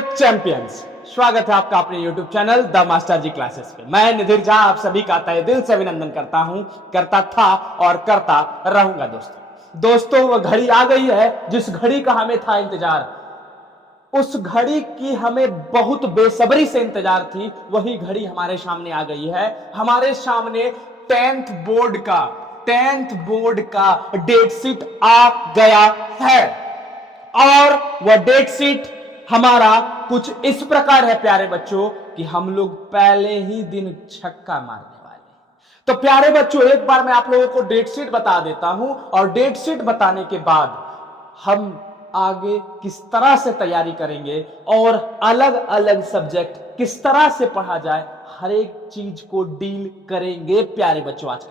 Champions, स्वागत है आपका अपने YouTube channel the master ji classes पे। मैं निधिर झा आप सभी का तहे दिल से अभिनंदन करता हूं, करता था और करता रहूंगा। दोस्तों वह घड़ी आ गई है जिस घड़ी का हमें था इंतजार। उस घड़ी की हमें बहुत बेसब्री से इंतजार थी, वही घड़ी हमारे सामने आ गई है। हमारे सामने टेंथ बोर्ड का डेट शीट आ गया है और वह डेट शीट हमारा कुछ इस प्रकार है प्यारे बच्चों कि हम लोग पहले ही दिन छक्का मारने वाले हैं। तो प्यारे बच्चों, एक बार मैं आप लोगों को डेट शीट बता देता हूं और डेट शीट बताने के बाद हम आगे किस तरह से तैयारी करेंगे और अलग अलग सब्जेक्ट किस तरह से पढ़ा जाए, हर एक चीज को डील करेंगे प्यारे बच्चों। आज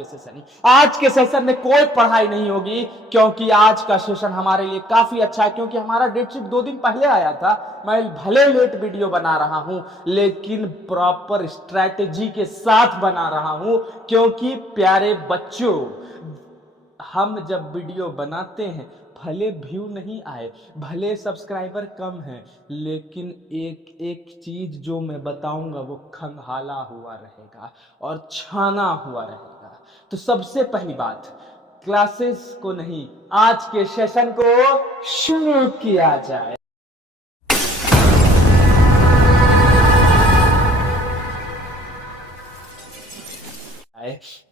के सेशन में कोई पढ़ाई नहीं होगी, क्योंकि आज का सेशन हमारे लिए काफी अच्छा है। क्योंकि हमारा डेट शीट 2 दिन पहले आया था। मैं भले लेट वीडियो बना रहा हूं, लेकिन प्रॉपर स्ट्रैटेजी के साथ बना रहा हूं। क्योंकि प्यारे बच्चों, हम जब वीडियो बनाते हैं, भले व्यू नहीं आए, भले सब्सक्राइबर कम है, लेकिन एक एक चीज जो मैं बताऊंगा वो खंगाला हुआ रहेगा और छाना हुआ रहेगा। तो सबसे पहली बात, क्लासेस को नहीं, आज के सेशन को शुरू किया जाए।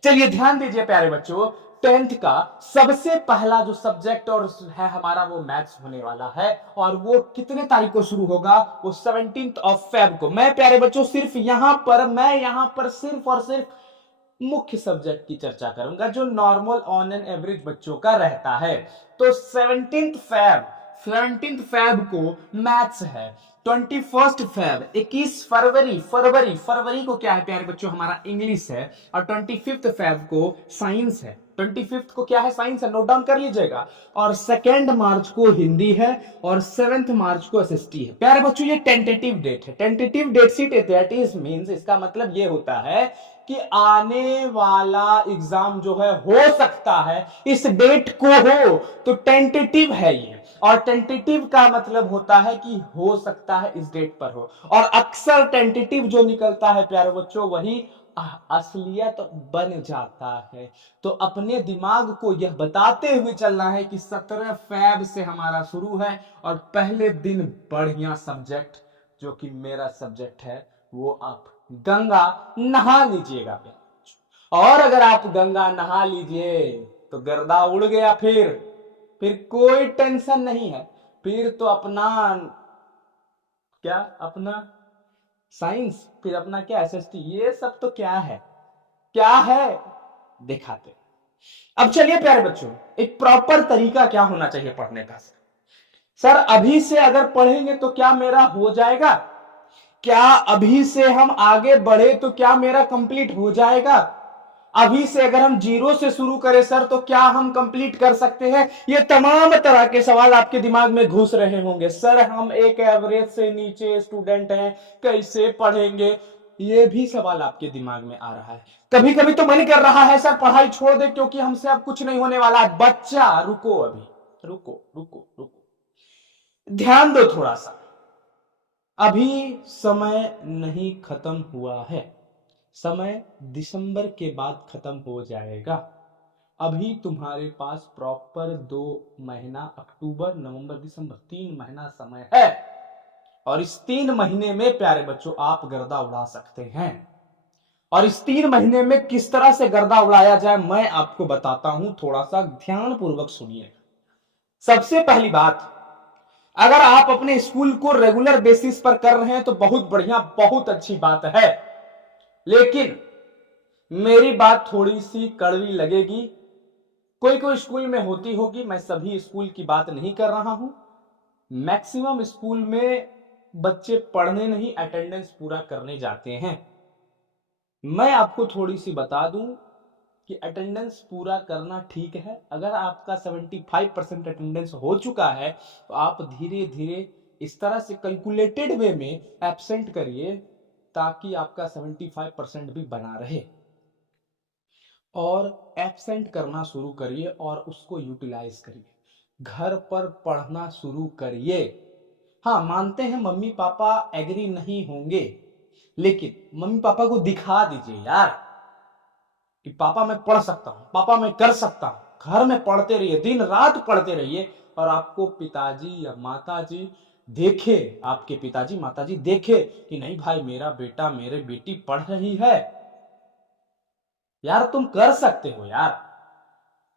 चलिए ध्यान दीजिए प्यारे बच्चों, 10th का सबसे पहला जो सब्जेक्ट और है हमारा वो मैथ्स होने वाला है। और वो कितने तारीख को शुरू होगा? वो 17th ऑफ फेब को। मैं प्यारे बच्चों सिर्फ यहां पर सिर्फ और सिर्फ मुख्य सब्जेक्ट की चर्चा करूंगा जो नॉर्मल ऑन एन एवरेज बच्चों का रहता है। तो 17th फेब को मैथ्स है। 21 फरवरी को क्या है प्यारे बच्चों? हमारा इंग्लिश है। और 25 फेब को साइंस है। 25 को क्या है? साइंस है, नोट डाउन कर लीजिएगा। और 2 मार्च को हिंदी है और 7 मार्च को एसएसटी है। प्यारे बच्चों ये टेंटेटिव डेट है, tentative date sheet that is means, इसका मतलब ये होता है कि आने वाला एग्जाम जो है हो सकता है इस डेट को हो, तो टेंटेटिव है ये। और टेंटेटिव का मतलब होता है कि हो सकता है इस डेट पर हो। और अक्सर टेंटेटिव जो निकलता है प्यारे बच्चों वही असलियत बन जाता है। तो अपने दिमाग को यह बताते हुए चलना है कि 17 फेब से हमारा शुरू है और पहले दिन बढ़िया सब्जेक्ट जो कि मेरा सब्जेक्ट है वो आप गंगा नहा लीजिएगा। और अगर आप गंगा नहा लीजिए तो गर्दा उड़ गया, फिर कोई टेंशन नहीं है। फिर तो अपना क्या, अपना साइंस, फिर अपना क्या एसएसटी, ये सब तो क्या है दिखाते। अब चलिए प्यारे बच्चों, एक प्रॉपर तरीका क्या होना चाहिए पढ़ने का? सर अभी से अगर पढ़ेंगे तो क्या मेरा हो जाएगा? क्या अभी से हम आगे बढ़े तो क्या मेरा कंप्लीट हो जाएगा? अभी से अगर हम 0 से शुरू करें सर तो क्या हम कंप्लीट कर सकते हैं? ये तमाम तरह के सवाल आपके दिमाग में घुस रहे होंगे। सर हम एक एवरेज से नीचे स्टूडेंट हैं, कैसे पढ़ेंगे? ये भी सवाल आपके दिमाग में आ रहा है। कभी कभी तो मन कर रहा है सर पढ़ाई छोड़ दे, क्योंकि हमसे अब कुछ नहीं होने वाला है। बच्चा रुको, अभी रुको, ध्यान दो थोड़ा सा। अभी समय नहीं खत्म हुआ है, समय दिसंबर के बाद खत्म हो जाएगा। अभी तुम्हारे पास प्रॉपर 2 महीना, अक्टूबर नवंबर दिसंबर, 3 महीना समय है। और इस 3 महीने में प्यारे बच्चों आप गर्दा उड़ा सकते हैं। और इस 3 महीने में किस तरह से गर्दा उड़ाया जाए मैं आपको बताता हूं, थोड़ा सा ध्यान पूर्वक सुनिए। सबसे पहली बात, अगर आप अपने स्कूल को रेगुलर बेसिस पर कर रहे हैं तो बहुत बढ़िया, बहुत अच्छी बात है। लेकिन मेरी बात थोड़ी सी कड़वी लगेगी, कोई स्कूल में होती होगी, मैं सभी स्कूल की बात नहीं कर रहा हूं। मैक्सिमम स्कूल में बच्चे पढ़ने नहीं, अटेंडेंस पूरा करने जाते हैं। मैं आपको थोड़ी सी बता दूं कि अटेंडेंस पूरा करना ठीक है। अगर आपका 75% अटेंडेंस हो चुका है तो आप धीरे धीरे इस तरह से कैलकुलेटेड वे में एब्सेंट करिए ताकि आपका 75% भी बना रहे। और एब्सेंट करना शुरू करिए और उसको यूटिलाइज करिए। घर पर पढ़ना शुरू करिए। हाँ मानते हैं मम्मी पापा एग्री नहीं होंगे, लेकिन मम्मी पापा को दिखा दीजिए यार कि पापा मैं पढ़ सकता हूं, पापा मैं कर सकता हूं। घर में पढ़ते रहिए, दिन रात पढ़ते रहिए, और आपको पिताजी या माताजी देखे, आपके पिताजी माताजी देखे कि नहीं भाई मेरा बेटा मेरे बेटी पढ़ रही है, यार तुम कर सकते हो यार।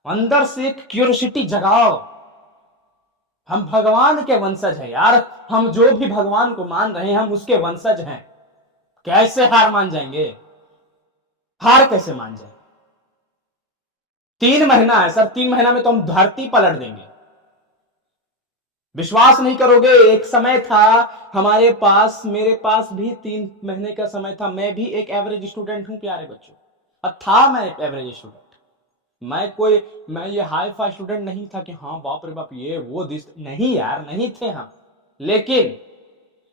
अंदर से एक क्यूरियोसिटी जगाओ। हम भगवान के वंशज हैं यार, हम जो भी भगवान को मान रहे हैं हम उसके वंशज हैं। कैसे हार मान जाएंगे? हार कैसे मान जाए? 3 महीना है सर, 3 महीना में तो हम धरती पलट देंगे। विश्वास नहीं करोगे, एक समय था हमारे पास, मेरे पास भी 3 महीने का समय था। मैं भी एक एवरेज स्टूडेंट हूं प्यारे बच्चों, और था मैं एक एवरेज स्टूडेंट। मैं ये हाई फाई स्टूडेंट नहीं था कि हाँ बाप रे बाप ये वो दिस, नहीं यार नहीं थे हम। लेकिन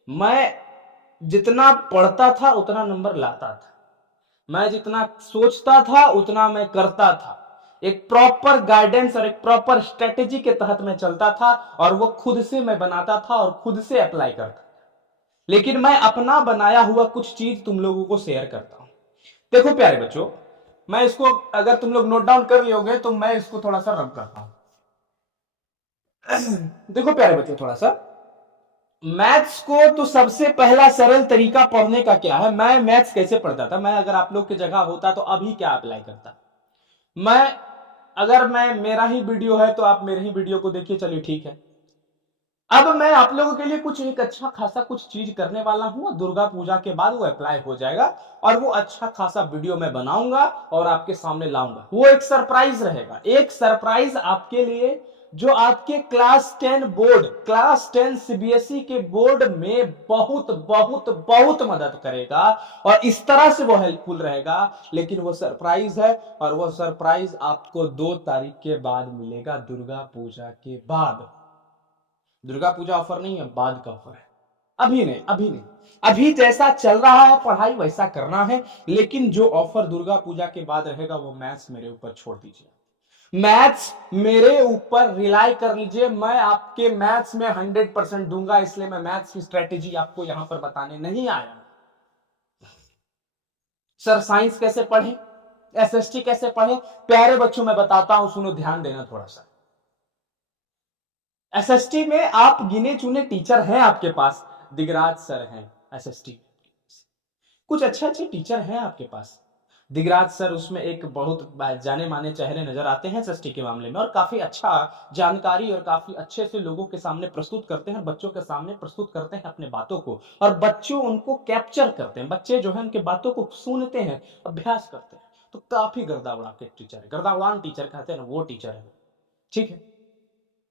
मैं जितना पढ़ता था उतना नंबर लाता था, मैं जितना सोचता था उतना मैं करता था। एक प्रॉपर गाइडेंस और एक प्रॉपर स्ट्रेटेजी के तहत मैं चलता था, और वो खुद से मैं बनाता था और खुद से अप्लाई करता था। लेकिन मैं अपना बनाया हुआ कुछ चीज तुम लोगों को शेयर करता हूं। देखो प्यारे बच्चों, मैं इसको अगर तुम लोग नोट डाउन कर लियोगे तो मैं इसको थोड़ा सा रब करता हूं। देखो प्यारे बच्चों, थोड़ा सा मैथ्स को तो सबसे पहला सरल तरीका पढ़ने का क्या है, मैं मैथ्स कैसे पढ़ता था, मैं अगर आप लोग की जगह होता तो अभी क्या अप्लाई करता। मैं अगर मैं मेरा ही वीडियो है तो आप मेरे ही वीडियो को देखिए, चलिए ठीक है। अब मैं आप लोगों के लिए कुछ एक अच्छा खासा कुछ चीज करने वाला हूं, दुर्गा पूजा के बाद वो अप्लाई हो जाएगा, और वो अच्छा खासा वीडियो मैं बनाऊंगा और आपके सामने लाऊंगा। वो एक सरप्राइज रहेगा, एक सरप्राइज आपके लिए, जो आपके क्लास 10 सीबीएसई के बोर्ड में बहुत बहुत बहुत मदद करेगा, और इस तरह से वो हेल्पफुल रहेगा। लेकिन वो सरप्राइज है, और वो सरप्राइज आपको 2 तारीख के बाद मिलेगा, दुर्गा पूजा के बाद। दुर्गा पूजा ऑफर नहीं है, बाद का ऑफर है, अभी नहीं, अभी नहीं। अभी जैसा चल रहा है पढ़ाई वैसा करना है, लेकिन जो ऑफर दुर्गा पूजा के बाद रहेगा वो मैथ्स मेरे ऊपर छोड़ दीजिए। मैथ्स मेरे ऊपर रिलाई कर लीजिए, मैं आपके मैथ्स में 100% दूंगा, इसलिए मैं मैथ्स की स्ट्रेटेजी आपको यहां पर बताने नहीं आया। सर साइंस कैसे पढ़े, एसएसटी कैसे पढ़े, प्यारे बच्चों मैं बताता हूं, सुनो ध्यान देना थोड़ा सा। एसएसटी में आप गिने चुने टीचर हैं आपके पास, दिगराज सर हैं एसएसटी, कुछ अच्छे अच्छे टीचर हैं आपके पास। दिगराज सर उसमें एक बहुत जाने माने चेहरे नजर आते हैं एसएसटी के मामले में, और काफी अच्छा जानकारी और काफी अच्छे से लोगों के सामने प्रस्तुत करते हैं, बच्चों के सामने प्रस्तुत करते हैं अपने बातों को, और बच्चों उनको कैप्चर करते हैं, बच्चे जो है उनके बातों को सुनते हैं, अभ्यास करते हैं। तो काफी गर्दा उड़ा के टीचर है, गर्दा उड़ान टीचर कहते हैं ना, वो टीचर है। ठीक है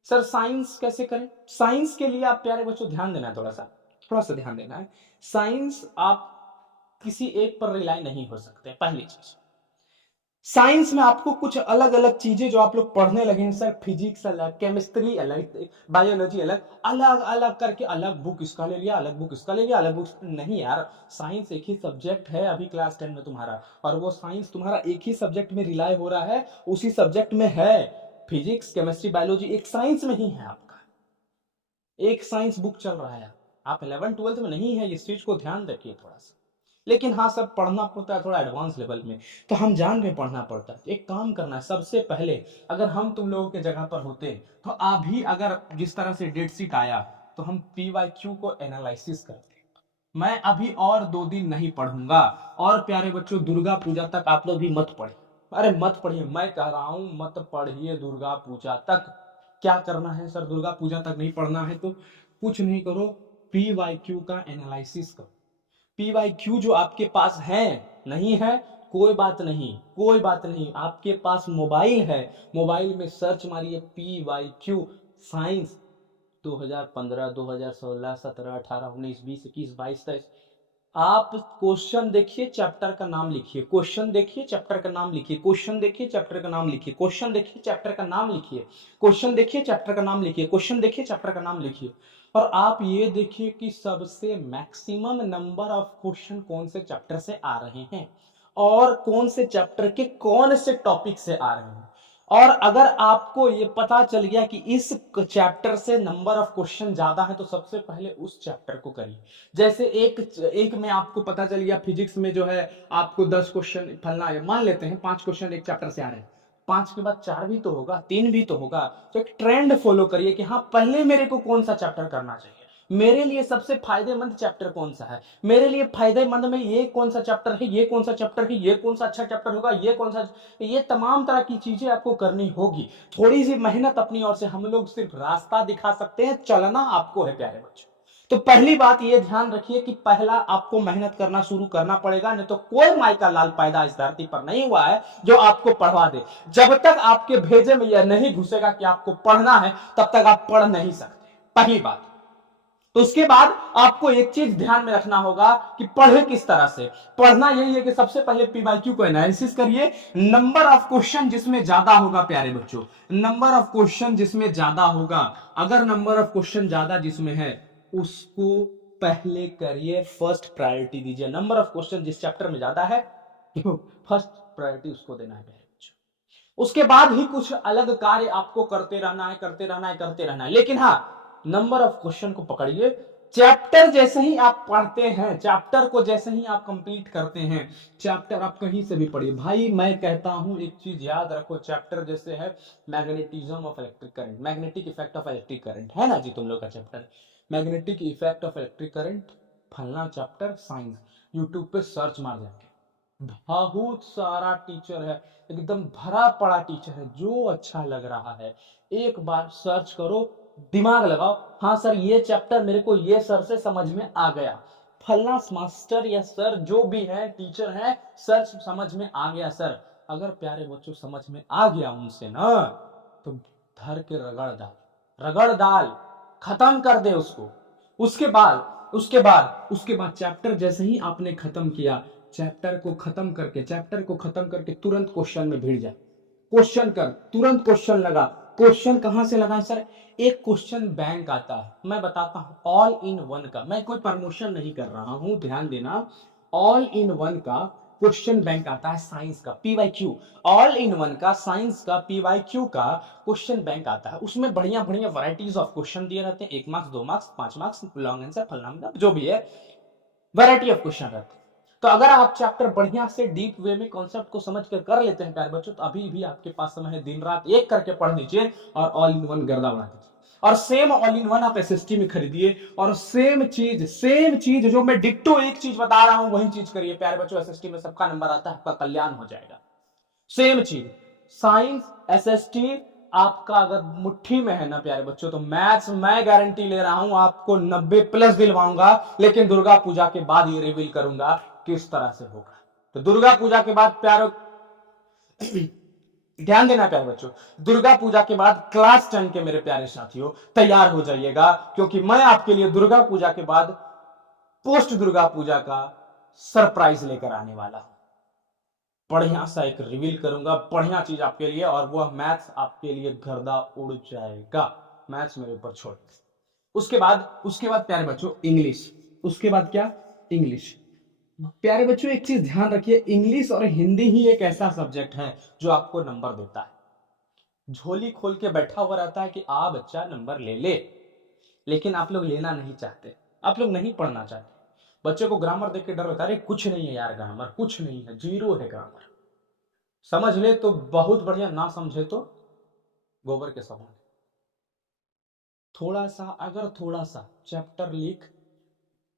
सर, साइंस कैसे करें? साइंस के लिए आप प्यारे बच्चों ध्यान देना है, थोड़ा सा ध्यान देना है। साइंस आप किसी एक पर रिलाई नहीं हो सकते। पहली चीज, साइंस में आपको कुछ अलग अलग चीजें जो आप लोग पढ़ने लगे हैं सर, फिजिक्स अलग, केमिस्ट्री अलग, बायोलॉजी अलग, अलग अलग करके अलग बुक इसका ले लिया, अलग बुक इसका ले लिया, अलग बुक नहीं यार। साइंस एक ही सब्जेक्ट है अभी क्लास 10 में तुम्हारा, और वो साइंस तुम्हारा एक ही सब्जेक्ट में रिलाई हो रहा है, उसी सब्जेक्ट में है। फिजिक्स केमिस्ट्री बायोलॉजी एक साइंस में ही है आपका, एक साइंस बुक चल रहा है। आप 11th 12th में नहीं है, इस चीज को ध्यान रखिए थोड़ा सा। लेकिन हाँ सब पढ़ना पड़ता है थोड़ा एडवांस लेवल में, तो हम जान रहे पढ़ना पड़ता है। एक काम करना है, सबसे पहले अगर हम तुम लोगों के जगह पर होते तो अभी अगर जिस तरह से डेट शीट आया तो हम PYQ को एनालिसिस करते। मैं अभी और 2 दिन नहीं पढ़ूंगा, और प्यारे बच्चों दुर्गा पूजा तक आप लोग भी मत पढ़िए। अरे मत पढ़िए, मैं कह रहा हूं मत पढ़िए दुर्गा पूजा तक। क्या करना है सर, दुर्गा पूजा तक नहीं पढ़ना है तो कुछ नहीं करो, PYQ का एनालिसिस करो। PYQ जो आपके पास है, नहीं है कोई बात नहीं, कोई बात नहीं, आपके पास मोबाइल है, मोबाइल में सर्च मारिए PYQ साइंस 2015 2016 17 18 19 20 21 22 23। आप क्वेश्चन देखिए, चैप्टर का नाम लिखिए, क्वेश्चन देखिए चैप्टर का नाम लिखिए, क्वेश्चन देखिए चैप्टर का नाम लिखिए, क्वेश्चन देखिए चैप्टर का नाम लिखिए, क्वेश्चन देखिए चैप्टर का नाम लिखिए, क्वेश्चन देखिए चैप्टर का नाम लिखिए। और आप ये देखिए कि सबसे मैक्सिमम नंबर ऑफ क्वेश्चन कौन से चैप्टर से आ रहे हैं, और कौन से चैप्टर के कौन से टॉपिक से आ रहे हैं। और अगर आपको ये पता चल गया कि इस चैप्टर से नंबर ऑफ क्वेश्चन ज्यादा है तो सबसे पहले उस चैप्टर को करिए। जैसे एक एक में आपको पता चल गया फिजिक्स में जो है आपको 10 क्वेश्चन फलना है, मान लेते हैं 5 क्वेश्चन एक चैप्टर से आ रहे हैं, 5 के बाद 4 भी तो होगा, 3 भी तो होगा। तो एक ट्रेंड फॉलो करिए कि हाँ पहले मेरे को कौन सा चैप्टर करना चाहिए, मेरे लिए सबसे फायदेमंद चैप्टर कौन सा है, मेरे लिए फायदेमंद में ये कौन सा चैप्टर है, ये कौन सा चैप्टर है, ये कौन सा अच्छा चैप्टर होगा, ये कौन सा, ये तमाम तरह की चीजें आपको करनी होगी। थोड़ी सी मेहनत अपनी ओर से, हम लोग सिर्फ रास्ता दिखा सकते हैं, चलना आपको है प्यारे बच्चों। तो पहली बात ये ध्यान रखिए कि पहला आपको मेहनत करना शुरू करना पड़ेगा, नहीं तो कोई माई का लाल पैदा इस धरती पर नहीं हुआ है जो आपको पढ़वा दे। जब तक आपके भेजे में यह नहीं घुसेगा कि आपको पढ़ना है तब तक आप पढ़ नहीं सकते, पहली बात। तो उसके बाद आपको एक चीज ध्यान में रखना होगा कि पढ़े किस तरह से। पढ़ना यही है कि सबसे पहले पीवाईक्यू को एनालिसिस करिए, नंबर ऑफ क्वेश्चन जिसमें ज्यादा होगा प्यारे बच्चों, नंबर ऑफ क्वेश्चन जिसमें ज्यादा होगा, अगर नंबर ऑफ क्वेश्चन ज्यादा जिसमें है उसको पहले करिए, फर्स्ट प्रायोरिटी दीजिए। नंबर ऑफ क्वेश्चन जिस चैप्टर में ज्यादा है फर्स्ट प्रायोरिटी उसको देना है प्यारे बच्चों। उसके बाद ही कुछ अलग कार्य आपको करते रहना है, करते रहना है, करते रहना है। लेकिन हाँ, नंबर ऑफ क्वेश्चन को पकड़िए। चैप्टर जैसे ही आप पढ़ते हैं, चैप्टर को जैसे ही आप कंप्लीट करते हैं, चैप्टर आप कहीं से भी पढ़िए भाई, मैं कहता हूं एक चीज याद रखो, चैप्टर जैसे है magnetism of electric current, magnetic effect of electric current, है ना जी तुम लोग का chapter magnetic effect of electric current, फलना चैप्टर साइंस, यूट्यूब पे सर्च मार जाके बहुत सारा टीचर है, एकदम भरा पड़ा टीचर है, जो अच्छा लग रहा है एक बार सर्च करो, दिमाग लगाओ, हाँ सर ये चैप्टर मेरे को ये सर से समझ में आ गया, फलना मास्टर या सर जो भी है टीचर है, सर समझ में आ गया सर। अगर प्यारे बच्चों समझ में आ गया उनसे ना, तो धर के रगड़ डाल, रगड़ डाल, खत्म कर दे उसको। उसके बाद चैप्टर जैसे ही आपने खत्म किया, चैप्टर को खत्म करके तुरंत क्वेश्चन में भिड़ जाए, क्वेश्चन कर, तुरंत क्वेश्चन लगा। क्वेश्चन कहां से लगा सर, एक क्वेश्चन बैंक आता है, मैं बताता हूं, ऑल इन वन का, मैं कोई प्रमोशन नहीं कर रहा हूं, ध्यान देना, ऑल इन वन का क्वेश्चन बैंक आता है साइंस का, पीवाईक्यू, ऑल इन वन का साइंस का पीवाईक्यू का क्वेश्चन बैंक आता है। उसमें बढ़िया बढ़िया वैरायटीज ऑफ क्वेश्चन दिए रहते हैं, 1 marks, 2 marks, 5 marks, long answer, फलना जो भी है, वैरायटी ऑफ क्वेश्चन रहते हैं। तो अगर आप चैप्टर बढ़िया से डीप वे में कॉन्सेप्ट को समझ कर लेते हैं प्यारे बच्चों, तो अभी भी आपके पास समय है, दिन रात एक करके पढ़ लीजिए और ऑल इन वन गर्दा उड़ा दीजिए। और सेम ऑल इन वन आप एसएसटी में खरीदिए, और सेम चीज जो मैं डिट्टो एक चीज बता रहा हूं वही चीज करिए प्यारे बच्चों, एसएसटी में सबका नंबर आता है, आपका कल्याण हो जाएगा। सेम चीज साइंस एसएसटी आपका अगर मुट्ठी में है ना प्यारे बच्चों, तो मैथ्स मैं गारंटी ले रहा हूं आपको 90 प्लस दिलवाऊंगा, लेकिन दुर्गा पूजा के बाद ये रिवील करूंगा किस तरह से होगा। तो दुर्गा पूजा के बाद प्यारो ध्यान देना प्यारे बच्चों, दुर्गा पूजा के बाद क्लास 10 के मेरे प्यारे साथियों तैयार हो जाइएगा, क्योंकि मैं आपके लिए दुर्गा पूजा के बाद पोस्ट दुर्गा पूजा का सरप्राइज लेकर आने वाला हूं। बढ़िया सा एक रिवील करूंगा, बढ़िया चीज आपके लिए, और वह मैथ्स आपके लिए गर्दा उड़ जाएगा, मैथ्स मेरे ऊपर छोड़। उसके बाद प्यारे बच्चों इंग्लिश, उसके बाद क्या, इंग्लिश। प्यारे बच्चों एक चीज ध्यान रखिए, इंग्लिश और हिंदी ही एक ऐसा सब्जेक्ट है जो आपको नंबर देता है, झोली खोल के बैठा हुआ रहता है कि आ बच्चा नंबर ले ले, लेकिन आप लोग लेना नहीं चाहते, आप लोग नहीं पढ़ना चाहते। बच्चे को ग्रामर देख के डर होता है, अरे कुछ नहीं है यार, ग्रामर कुछ नहीं है, जीरो है ग्रामर, समझ ले तो बहुत बढ़िया, ना समझे तो गोबर के समान। थोड़ा सा चैप्टर लिख,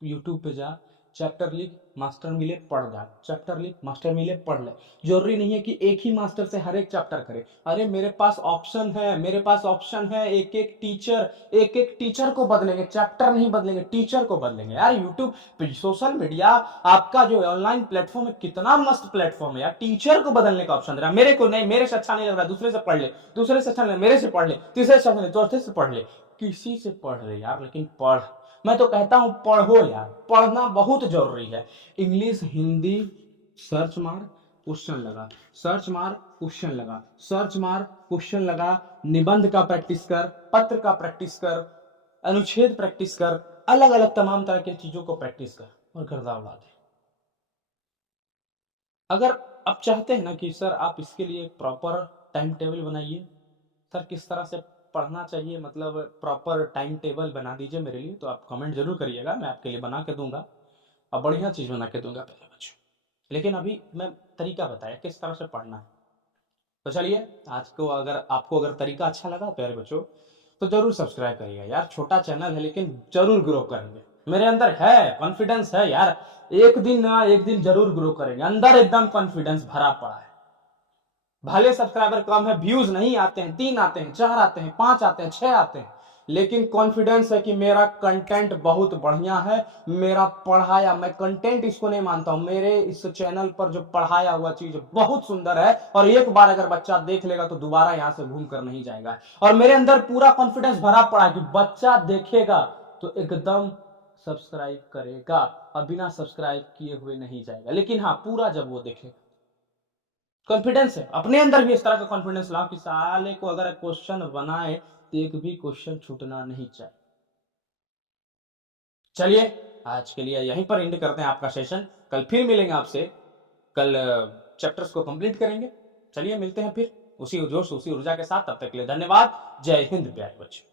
यूट्यूब पे जा, चैप्टर लिख, मास्टर मिले पढ़ जा, चैप्टर लिख, मास्टर मिले पढ़ ले। जरूरी नहीं है कि एक ही मास्टर से हर एक चैप्टर करे, अरे मेरे पास ऑप्शन है, मेरे पास ऑप्शन है, एक एक टीचर को बदलेंगे, चैप्टर नहीं बदलेंगे, टीचर को बदलेंगे यार। यूट्यूब, सोशल मीडिया, आपका जो ऑनलाइन प्लेटफॉर्म है, कितना मस्त प्लेटफॉर्म है यार, टीचर को बदलने का ऑप्शन दे रहा है, मेरे को नहीं, मेरे से अच्छा नहीं लग रहा, दूसरे से पढ़ ले, दूसरे से अच्छा नहीं, मेरे से पढ़ ले, तीसरे से अच्छा नहीं, चौथे से पढ़ ले, किसी से पढ़ ले यार, लेकिन पढ़। मैं तो कहता हूं पढ़ो यार, पढ़ना बहुत जरूरी है। इंग्लिश हिंदी सर्च मार, क्वेश्चन लगा, सर्च मार, क्वेश्चन लगा, सर्च मार, क्वेश्चन लगा, निबंध का प्रैक्टिस कर, पत्र का प्रैक्टिस कर, अनुच्छेद प्रैक्टिस कर, अलग अलग तमाम तरह की चीजों को प्रैक्टिस कर, और गर्दा उड़ा दे। अगर आप चाहते हैं ना कि सर आप इसके लिए प्रॉपर टाइम टेबल बनाइए। सर किस तरह से पढ़ना चाहिए, मतलब प्रॉपर टाइम टेबल बना दीजिए मेरे लिए, तो आप कमेंट जरूर करिएगा, मैं आपके लिए बना के दूंगा और बढ़िया चीज़ बना के दूंगा पहले बच्चों। लेकिन अभी मैं तरीका बताया किस तरह से पढ़ना है। तो चलिए, आज को अगर आपको अगर तरीका अच्छा लगा प्यारे बच्चों, तो जरूर सब्सक्राइब करिएगा यार। छोटा चैनल है लेकिन जरूर ग्रो करेंगे। मेरे अंदर है कॉन्फिडेंस है यार, एक दिन ना एक दिन जरूर ग्रो करेंगे, अंदर एकदम कॉन्फिडेंस भरा पड़ा है। भले सब्सक्राइबर कम है, व्यूज नहीं आते हैं, 3 आते हैं, 4 आते हैं, 5 आते हैं, 6 आते हैं, लेकिन कॉन्फिडेंस है कि मेरा कंटेंट बहुत बढ़िया है। मेरा पढ़ाया, मैं कंटेंट इसको नहीं मानता हूं, मेरे इस चैनल पर जो पढ़ाया हुआ चीज बहुत सुंदर है, और एक बार अगर बच्चा देख लेगा तो दोबारा यहां से घूम कर नहीं जाएगा। और मेरे अंदर पूरा कॉन्फिडेंस भरा पड़ा है कि बच्चा देखेगा तो एकदम सब्सक्राइब करेगा, और बिना सब्सक्राइब किए हुए नहीं जाएगा। लेकिन हाँ, पूरा जब वो देखेगा, कॉन्फिडेंस है अपने अंदर भी, इस तरह का कॉन्फिडेंस लाओ कि साले को अगर क्वेश्चन बनाए तो एक भी क्वेश्चन छूटना नहीं चाहिए। चलिए, आज के लिए यहीं पर एंड करते हैं आपका सेशन। कल फिर मिलेंगे आपसे, कल चैप्टर्स को कंप्लीट करेंगे। चलिए मिलते हैं फिर उसी जोश उसी ऊर्जा के साथ, तब तक के लिए धन्यवाद। जय हिंद प्यारे बच्चों।